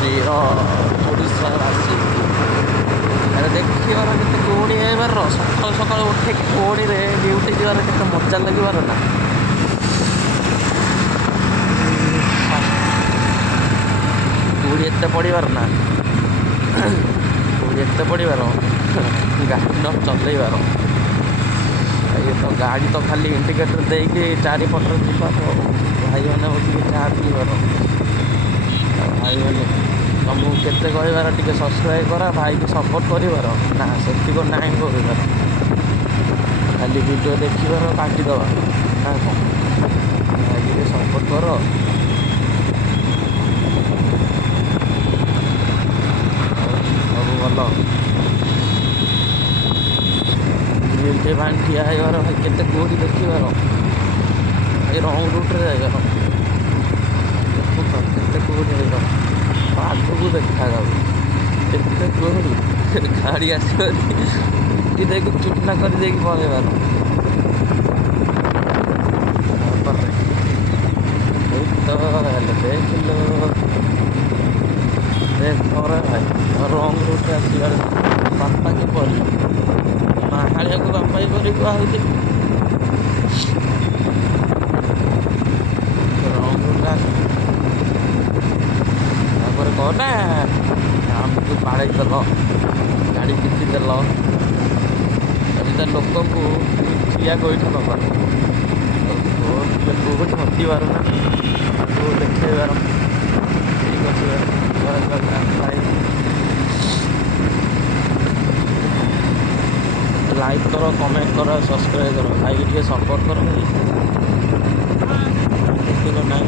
ରାଶିର ଓଡ଼ିଶା ରାଶି ଦେଖିବାର କେତେ କୋଉଡ଼ି ହେବାର ସକାଳୁ ସକାଳୁ ଉଠିକି କୋଉଡ଼ିରେ ଡ୍ୟୁଟି ଯିବାର କେତେ ମଜା ଲାଗିବାର ନା। କୋଉଡ଼ି ଏତେ ପଡ଼ିବାର ନା କୋଉଡ଼ି ଏତେ ପଡ଼ିବାର ଗାଡ଼ି ନ ଚଲେଇବାର। ଇଏ ତ ଗାଡ଼ି ତ ଖାଲି ଇଣ୍ଡିକେଟର ଦେଇକି ଚାରିପଟରେ ଯିବାର ଭାଇମାନେ ବସିକି ଚା ପିଇବାର। ଭାଇମାନେ ତମକୁ କେତେ କହିବାର ଟିକେ ସବସ୍କ୍ରାଇବ୍ କର ଭାଇକି ସପୋର୍ଟ କରିବାର ନା ସେତିକ ନାହିଁ କରିବାର। ଖାଲି ଭିଡ଼ିଓ ଦେଖିବାର କାଟିଦେବା ନା କ'ଣ। ଭାଇକି ଟିକେ ସପୋର୍ଟ କର। ସବୁ ଭଲ। ଏମିତି ଭାଇ ଠିଆ ହେଇବାର ଭାଇ କେତେ କୋଉଠି ଦେଖିବାର ଭାଇ ରଙ୍ଗ ରୁଟ୍ରେ ଯାଇବାର ଦେଖୁଛ କେତେ କୋଉଠି ହେଇବାର ଆଗକୁ ଦେଖାଯାଉଛି କେତେ କୋଉଠି ଗାଡ଼ି ଆସିବ ପିଟି ଦେଇକି ଚୁପନା କରିଦେଇକି ପଳେଇବାର। ତ ହେଲେ ଦେଖିଲ ଦେଖରେ ଭାଇ ରଙ୍ଗ ରୁଟ୍ରେ ଆସିବାର ବାପାକି ପଡ଼ିବ ମାହାଳିଆକୁ ବାପାଇ କରିକୁ ଆହୁଛି ତାପରେ କହ ନା ଆମକୁ ବାଡ଼େଇ ଦେଲ ଗାଡ଼ି ପିଟି ଦେଲ ଏମିତି ଲୋକଙ୍କୁ ଠିଆ ଗୋଇଠ ନେବାର କୋଉଠି ହଟିବାର ନା କୋଉ ଦେଖେଇବାର। ଠିକ୍ ଅଛି ଲାଇକ୍ କର କମେଣ୍ଟ କର ସବସ୍କ୍ରାଇବ୍ କର ଭାଇକି ଟିକେ ସପୋର୍ଟ କର ଭାଇ ସେତିକ ନାହିଁ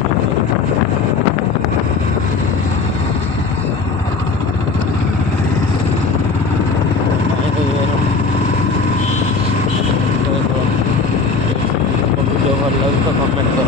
ଭିଡ଼ିଓ ଭଲ ଲାଗୁଛି ତ କମେଣ୍ଟ କର।